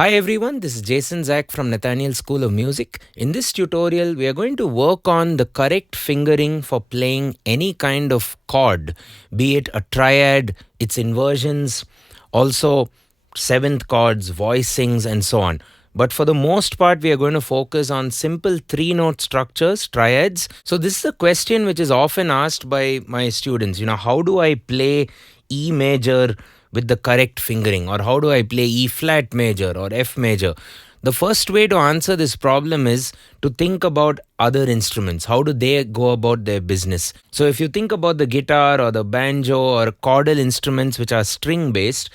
Hi everyone, this is Jason Zach from Nathaniel School of Music. In this tutorial, we are going to work on the correct fingering for playing any kind of chord, be it a triad, its inversions, also seventh chords, voicings, and so on. But for the most part, we are going to focus on simple three-note structures, triads. So this is a question which is often asked by my students. How do I play E major with the correct fingering, or how do I play E flat major or F major? The first way to answer this problem is to think about other instruments. How do they go about their business? So if you think about the guitar or the banjo or chordal instruments which are string based,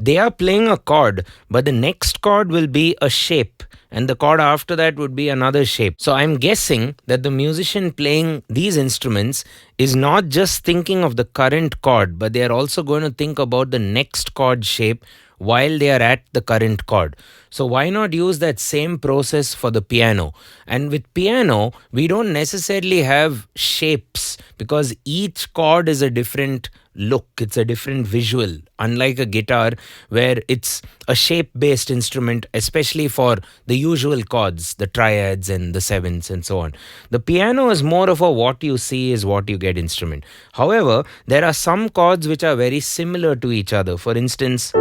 they are playing a chord, but the next chord will be a shape, and the chord after that would be another shape. So I'm guessing that the musician playing these instruments is not just thinking of the current chord, but they are also going to think about the next chord shape while they are at the current chord. So why not use that same process for the piano? And with piano, we don't necessarily have shapes because each chord is a different look, it's a different visual, unlike a guitar where it's a shape based instrument, especially for the usual chords, the triads and the sevenths and so on. The piano is more of a what you see is what you get instrument. However, there are some chords which are very similar to each other. For instance,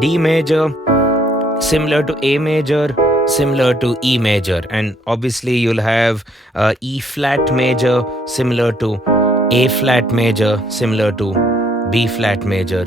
D major similar to A major, similar to E major, and obviously you'll have E flat major similar to A flat major, similar to B flat major,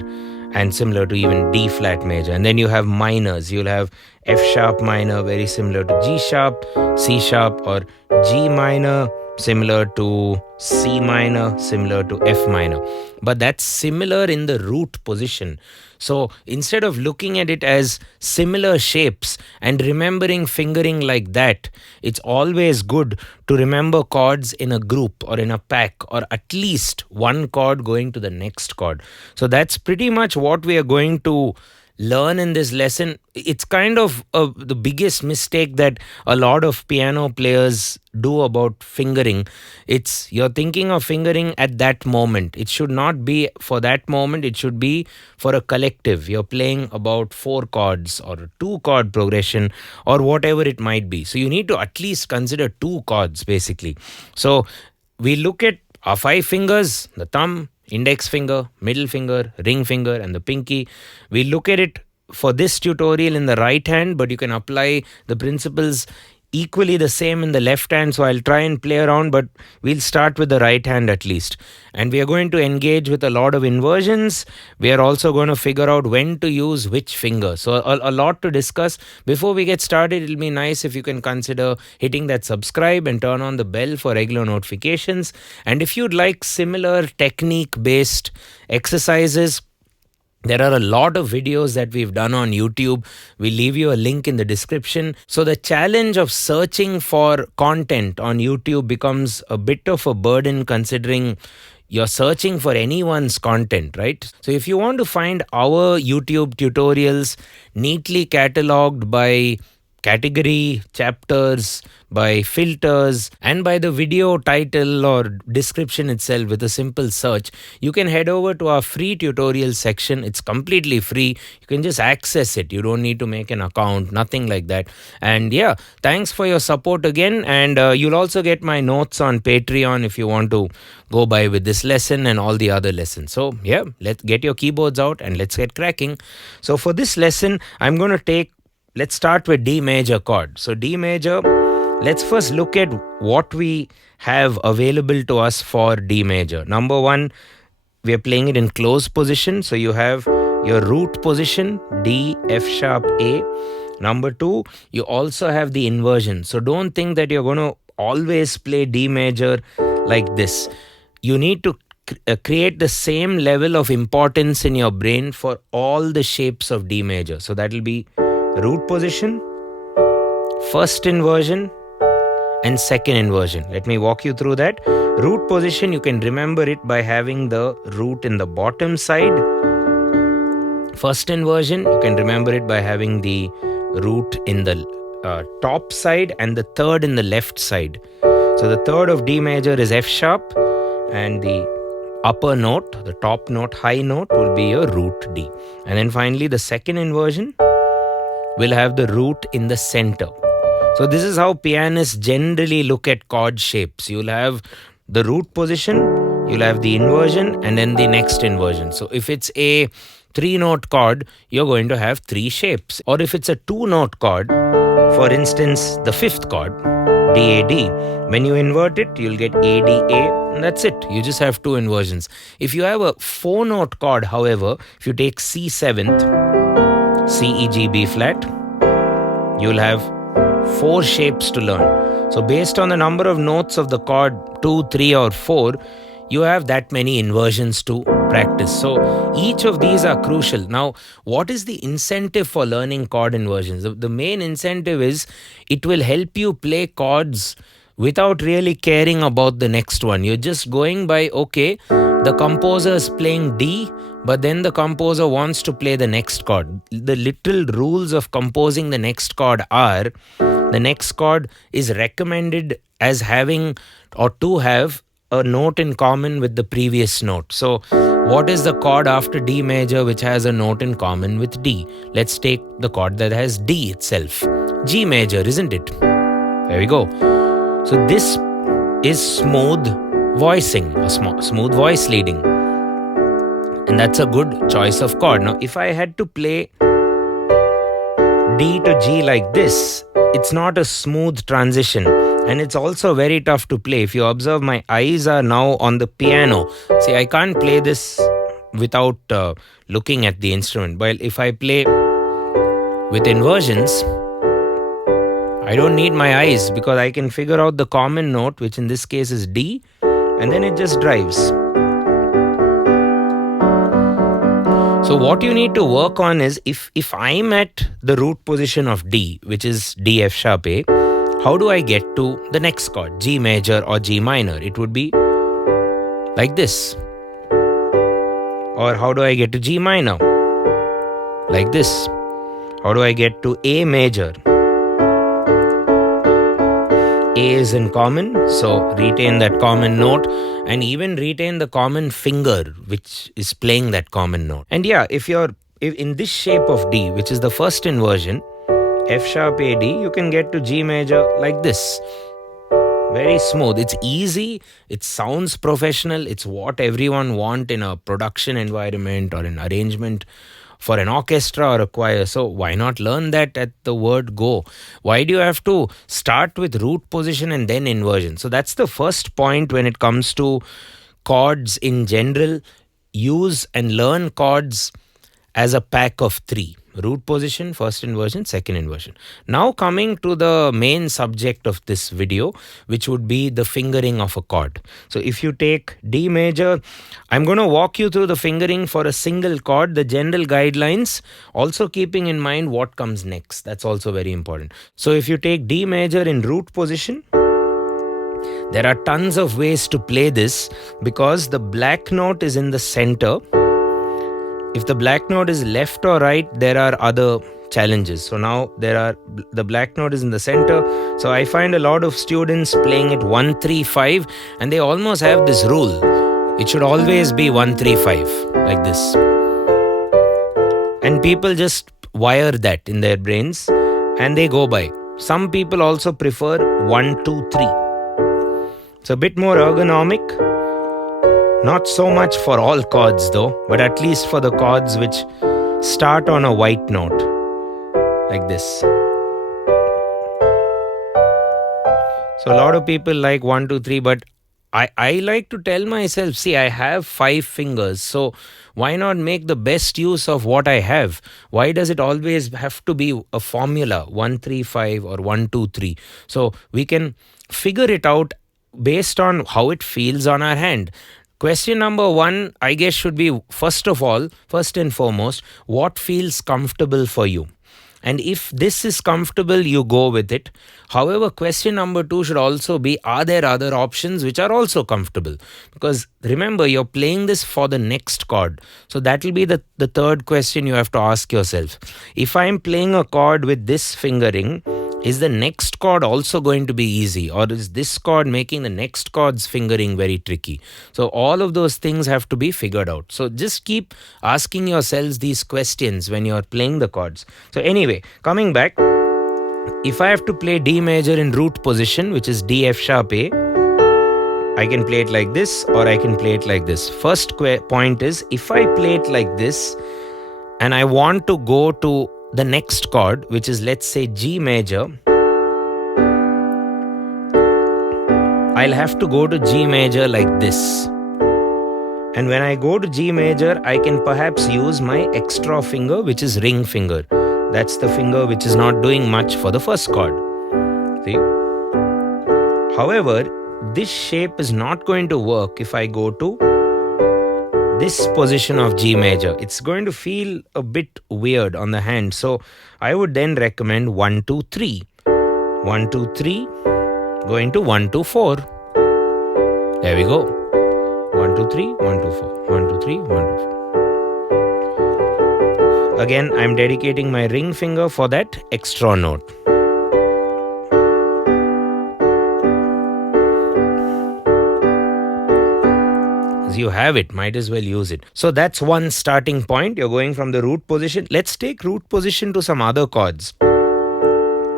and similar to even D flat major. And then you have minors. You'll have F sharp minor, very similar to G sharp, C sharp, or G minor, similar to C minor, similar to F minor. But that's similar in the root position. So instead of looking at it as similar shapes and remembering fingering like that, it's always good to remember chords in a group or in a pack, or at least one chord going to the next chord. So that's pretty much what we are going to learn in this lesson. It's kind of the biggest mistake that a lot of piano players do about fingering. It's you're thinking of fingering at that moment. It should not be for that moment. It should be for a collective. You're playing about 4 chords or a 2 chord progression or whatever it might be. So you need to at least consider 2 chords basically. So we look at our 5 fingers, the thumb, index finger, middle finger, ring finger, and the pinky. We look at it for this tutorial in the right hand, but you can apply the principles equally the same in the left hand. So I'll try and play around, but we'll start with the right hand at least. And we are going to engage with a lot of inversions. We are also going to figure out when to use which finger. So a lot to discuss. Before we get started, it'll be nice if you can consider hitting that subscribe and turn on the bell for regular notifications. And if you'd like similar technique based exercises, there are a lot of videos that we've done on YouTube. We'll leave you a link in the description. So the challenge of searching for content on YouTube becomes a bit of a burden considering you're searching for anyone's content, right? So if you want to find our YouTube tutorials neatly cataloged by category, chapters, by filters, and by the video title or description itself with a simple search, you can head over to our free tutorial section. It's completely free. You can just access it. You don't need to make an account, nothing like that. And yeah, thanks for your support again. And you'll also get my notes on Patreon if you want to go by with this lesson and all the other lessons. So yeah, let's get your keyboards out and let's get cracking. So for this lesson, I'm going to let's start with D major chord. So D major, let's first look at what we have available to us for D major. Number 1, we are playing it in closed position. So you have your root position, D, F sharp, A. Number 2, you also have the inversion. So don't think that you're going to always play D major like this. You need to create the same level of importance in your brain for all the shapes of D major. So that will be root position, first inversion, and second inversion. Let me walk you through that. Root position, you can remember it by having the root in the bottom side. First inversion, you can remember it by having the root in the top side and the third in the left side. So the third of D major is F sharp, and the upper note, the top note, high note will be your root D. And then finally the second inversion will have the root in the center. So this is how pianists generally look at chord shapes. You'll have the root position, you'll have the inversion, and then the next inversion. So if it's a 3-note chord, you're going to have 3 shapes. Or if it's a 2-note chord, for instance, the 5th chord, D-A-D, when you invert it, you'll get A-D-A, and that's it. You just have 2 inversions. If you have a 4-note chord, however, if you take C7th, C-E-G-B flat, you'll have 4 shapes to learn. So based on the number of notes of the chord 2, 3 or 4, you have that many inversions to practice. So each of these are crucial. Now, what is the incentive for learning chord inversions? The main incentive is it will help you play chords without really caring about the next one. You're just going by, okay, the composer is playing D, but then the composer wants to play the next chord. The little rules of composing the next chord are, the next chord is recommended as having or to have a note in common with the previous note. So what is the chord after D major which has a note in common with D? Let's take the chord that has D itself. G major, isn't it? There we go. So this is smooth voicing, a smooth voice leading. And that's a good choice of chord. Now, if I had to play D to G like this, it's not a smooth transition. And it's also very tough to play. If you observe, my eyes are now on the piano. See, I can't play this without looking at the instrument. While if I play with inversions, I don't need my eyes because I can figure out the common note, which in this case is D, and then it just drives. So what you need to work on is, if I'm at the root position of D, which is D, F sharp, A, how do I get to the next chord, G major or G minor? It would be like this. Or how do I get to G minor? Like this. How do I get to A major? A is in common, so retain that common note and even retain the common finger which is playing that common note. And yeah, if in this shape of D, which is the first inversion, F sharp A D, you can get to G major like this. Very smooth. It's easy. It sounds professional. It's what everyone wants in a production environment or an arrangement for an orchestra or a choir. So why not learn that at the word go? Why do you have to start with root position and then inversion? So that's the first point when it comes to chords in general. Use and learn chords as a pack of 3. Root position, first inversion, second inversion. Now coming to the main subject of this video, which would be the fingering of a chord. So if you take D major, I'm going to walk you through the fingering for a single chord, the general guidelines, also keeping in mind what comes next. That's also very important. So if you take D major in root position, there are tons of ways to play this because the black note is in the center. If the black note is left or right, there are other challenges. So now the black note is in the center. So I find a lot of students playing it 1, 3, 5, and they almost have this rule. It should always be 1, 3, 5, like this. And people just wire that in their brains and they go by. Some people also prefer 1, 2, 3. It's a bit more ergonomic. Not so much for all chords though, but at least for the chords which start on a white note, like this. So a lot of people like 1, 2, 3, but I like to tell myself, see, I have 5 fingers, so why not make the best use of what I have? Why does it always have to be a formula, 1, 3, 5 or 1, 2, 3? So we can figure it out based on how it feels on our hand. Question number 1, I guess, should be first and foremost, what feels comfortable for you? And if this is comfortable, you go with it. However, question number 2 should also be, are there other options which are also comfortable? Because remember, you're playing this for the next chord. So that will be the third question you have to ask yourself. If I'm playing a chord with this fingering, is the next chord also going to be easy, or is this chord making the next chord's fingering very tricky? So all of those things have to be figured out. So just keep asking yourselves these questions when you're playing the chords. So anyway, coming back, if I have to play D major in root position, which is D F sharp A, I can play it like this or I can play it like this. First point is, if I play it like this and I want to go to the next chord, which is, let's say, G major, I'll have to go to G major like this. And when I go to G major, I can perhaps use my extra finger, which is ring finger. That's the finger which is not doing much for the first chord. See? However, this shape is not going to work if I go to this position of G major. It's going to feel a bit weird on the hand. So I would then recommend 1, 2, 3. 1, 2, 3, going to 1, 2, 4. There we go. 1, 2, 3, 1, 2, 4. 1, 2, 3, 1, 2, 4. Again, I'm dedicating my ring finger for that extra note. You have it, might as well use it. So that's one starting point. You're going from the root position. Let's take root position to some other chords.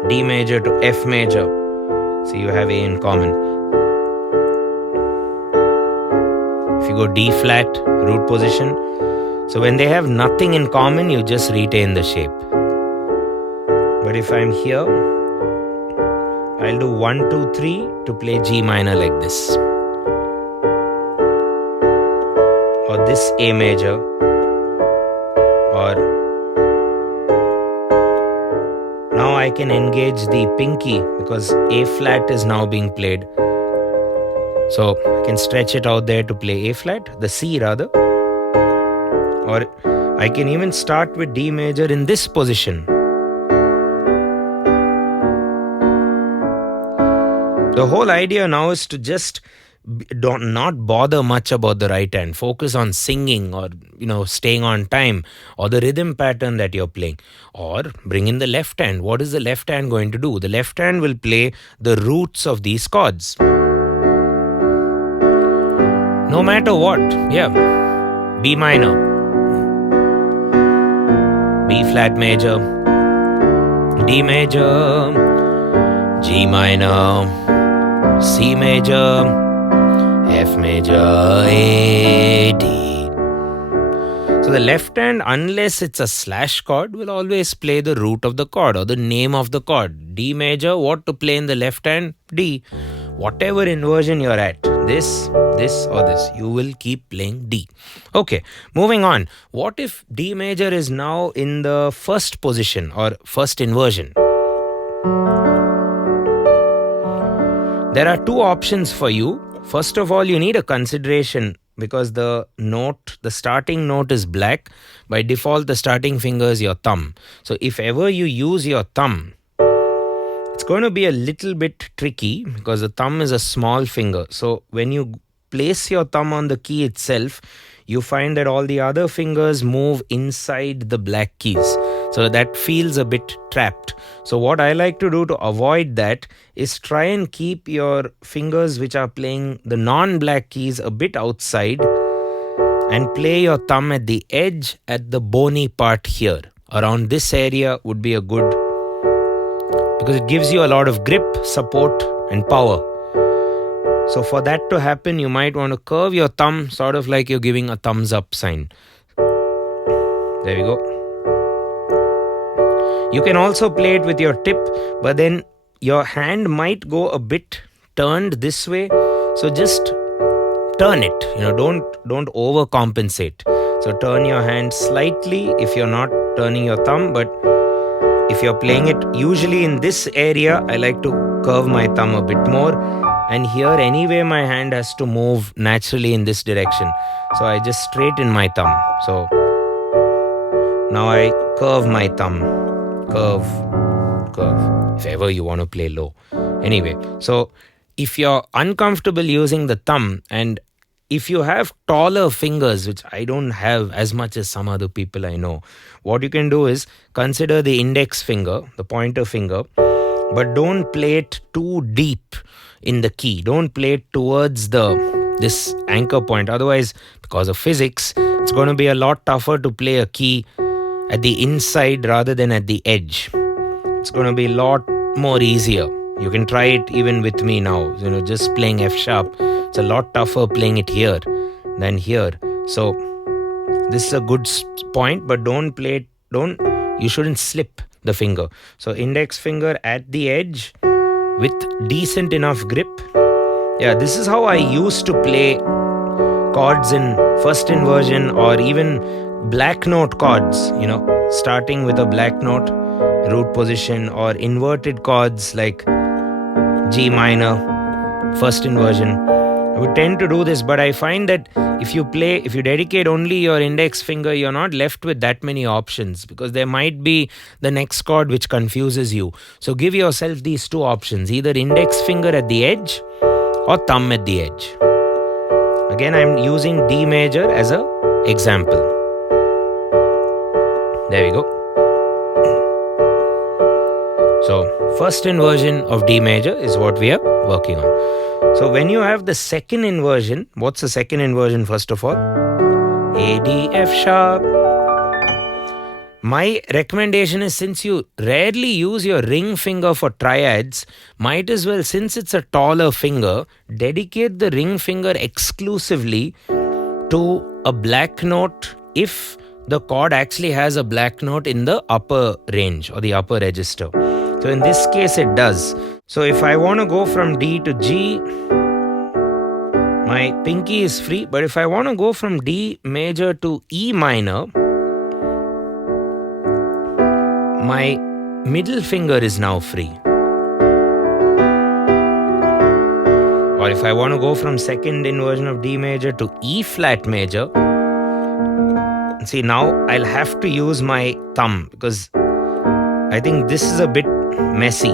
D major to F major. So you have A in common. If you go D flat, root position. So when they have nothing in common, you just retain the shape. But if I'm here, I'll do 1, 2, 3 to play G minor like this. Or this A major, or now I can engage the pinky because A flat is now being played. So I can stretch it out there to play A flat, the C rather. Or I can even start with D major in this position. The whole idea now is to just not bother much about the right hand. Focus on singing or staying on time or the rhythm pattern that you're playing. Or bring in the left hand. What is the left hand going to do? The left hand will play the roots of these chords. No matter what. Yeah. B minor, B flat major, D major, G minor, C major, F major, A, D. So the left hand, unless it's a slash chord, will always play the root of the chord or the name of the chord. D major, what to play in the left hand? D. Whatever inversion you're at, this or this, you will keep playing D. Okay, moving on. What if D major is now in the first position or first inversion? There are two options for you. First of all, you need a consideration because the starting note is black. By default, the starting finger is your thumb. So if ever you use your thumb, it's going to be a little bit tricky because the thumb is a small finger. So when you place your thumb on the key itself, you find that all the other fingers move inside the black keys. So that feels a bit trapped. So what I like to do to avoid that is try and keep your fingers which are playing the non-black keys a bit outside and play your thumb at the edge at the bony part here. Around this area would be a good, because it gives you a lot of grip, support and power. So for that to happen, you might want to curve your thumb sort of like you're giving a thumbs up sign. There we go. You can also play it with your tip, but then your hand might go a bit turned this way. So just turn it, don't overcompensate. So turn your hand slightly if you're not turning your thumb, but if you're playing it usually in this area, I like to curve my thumb a bit more. And here anyway my hand has to move naturally in this direction. So I just straighten my thumb. So now I curve my thumb. Curve. If ever you want to play low. Anyway, so if you're uncomfortable using the thumb, and if you have taller fingers, which I don't have as much as some other people I know, what you can do is consider the index finger, the pointer finger, but don't play it too deep in the key. Don't play it towards this anchor point. Otherwise, because of physics, it's going to be a lot tougher to play a key at the inside rather than at the edge. It's going to be a lot more easier. You can try it even with me now. Just playing F sharp. It's a lot tougher playing it here than here. So this is a good point, but don't play it. You shouldn't slip the finger. So index finger at the edge with decent enough grip. Yeah, this is how I used to play chords in first inversion or even black note chords, starting with a black note root position, or inverted chords like G minor, first inversion. I would tend to do this, but I find that if you dedicate only your index finger, you're not left with that many options, because there might be the next chord which confuses you. So give yourself these two options, either index finger at the edge or thumb at the edge. Again, I'm using D major as an example. There we go. So first inversion of D major is what we are working on. So when you have the second inversion, what's the second inversion first of all? A, D, F sharp. My recommendation is, since you rarely use your ring finger for triads, might as well, since it's a taller finger, dedicate the ring finger exclusively to a black note if the chord actually has a black note in the upper range or the upper register. So in this case it does. So if I want to go from D to G, my pinky is free. But if I want to go from D major to E minor, my middle finger is now free. Or if I want to go from second inversion of D major to E flat major, see, now I'll have to use my thumb, because I think this is a bit messy,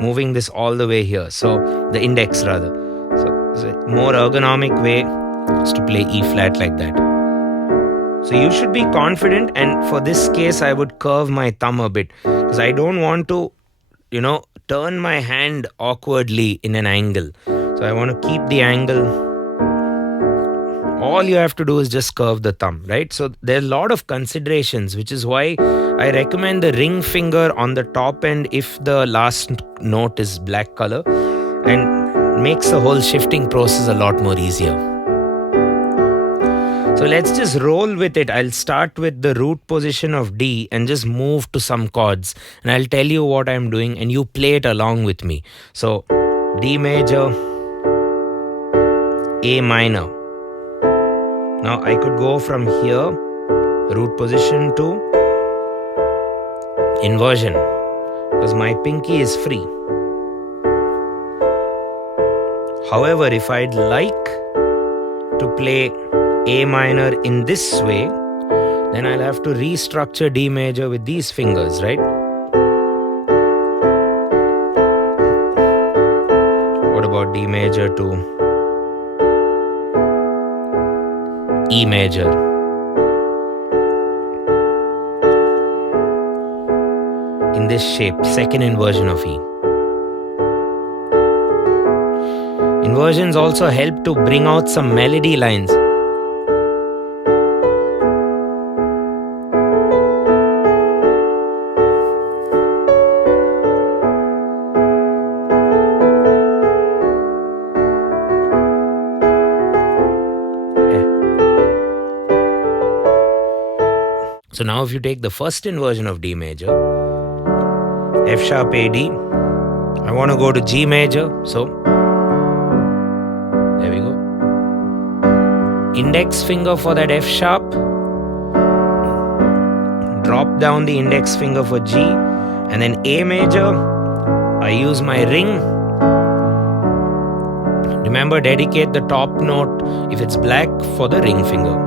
moving this all the way here. So the index rather. So a more ergonomic way is to play E flat like that. So you should be confident, and for this case I would curve my thumb a bit, because I don't want to, turn my hand awkwardly in an angle. So I want to keep the angle. All you have to do is just curve the thumb, right? So there are a lot of considerations, which is why I recommend the ring finger on the top end if the last note is black color, and makes the whole shifting process a lot more easier. So let's just roll with it. I'll start with the root position of D and just move to some chords, and I'll tell you what I'm doing and you play it along with me. So D major, A minor. Now I could go from here, root position, to inversion, because my pinky is free. However, if I'd like to play A minor in this way, then I'll have to restructure D major with these fingers, right? What about D major to E major? In this shape, second inversion of E. Inversions also help to bring out some melody lines. So now if you take the first inversion of D major, F sharp A D, I want to go to G major, so there we go. Index finger for that F sharp, drop down the index finger for G, and then A major, I use my ring. Remember, dedicate the top note if it's black for the ring finger.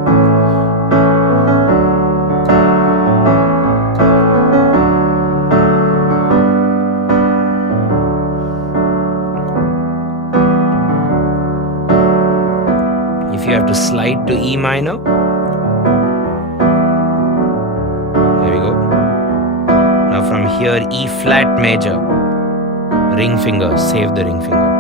You have to slide to E minor. There we go. Now from here, E flat major. ring finger, save the ring finger.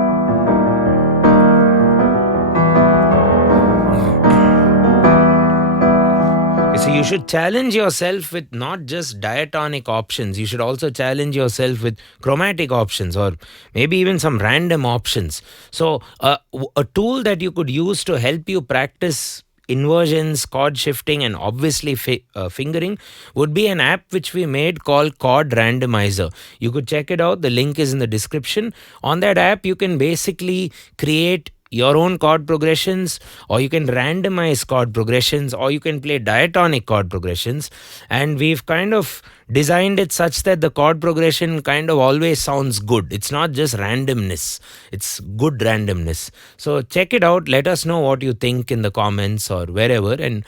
So you should challenge yourself with not just diatonic options. You should also challenge yourself with chromatic options or maybe even some random options. So a tool that you could use to help you practice inversions, chord shifting, and obviously fingering would be an app which we made called Chord Randomizer. You could check it out. The link is in the description. On that app, you can basically create your own chord progressions, or you can randomize chord progressions, or you can play diatonic chord progressions. And we've kind of designed it such that the chord progression kind of always sounds good. It's not just randomness, it's good randomness. So check it out. Let us know what you think in the comments or wherever, and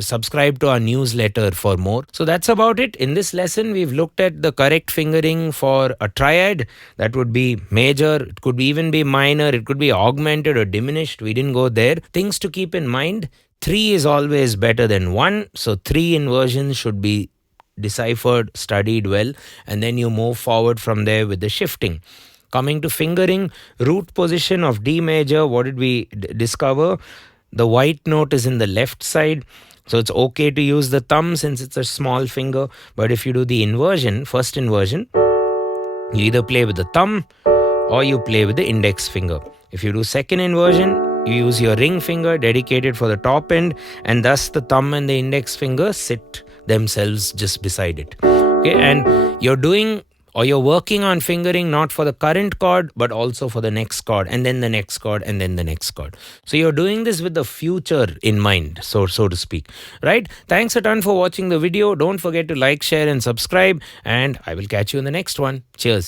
subscribe to our newsletter for more. So that's about it. In this lesson, we've looked at the correct fingering for a triad. That would be major, it could even be minor, it could be augmented or diminished. We didn't go there. Things to keep in mind: 3 is always better than 1. So 3 inversions should be deciphered, studied well, and then you move forward from there with the shifting. Coming to fingering, root position of D major, what did we discover? The white note is in the left side. So it's okay to use the thumb since it's a small finger. But if you do the inversion, first inversion, you either play with the thumb or you play with the index finger. If you do second inversion, you use your ring finger dedicated for the top end, and thus the thumb and the index finger sit themselves just beside it. Okay, and you're doing or you're working on fingering not for the current chord but also for the next chord, and then the next chord, and then the next chord. So you're doing this with the future in mind, so to speak. Right? Thanks a ton for watching the video. Don't forget to like, share, and subscribe, and I will catch you in the next one. Cheers.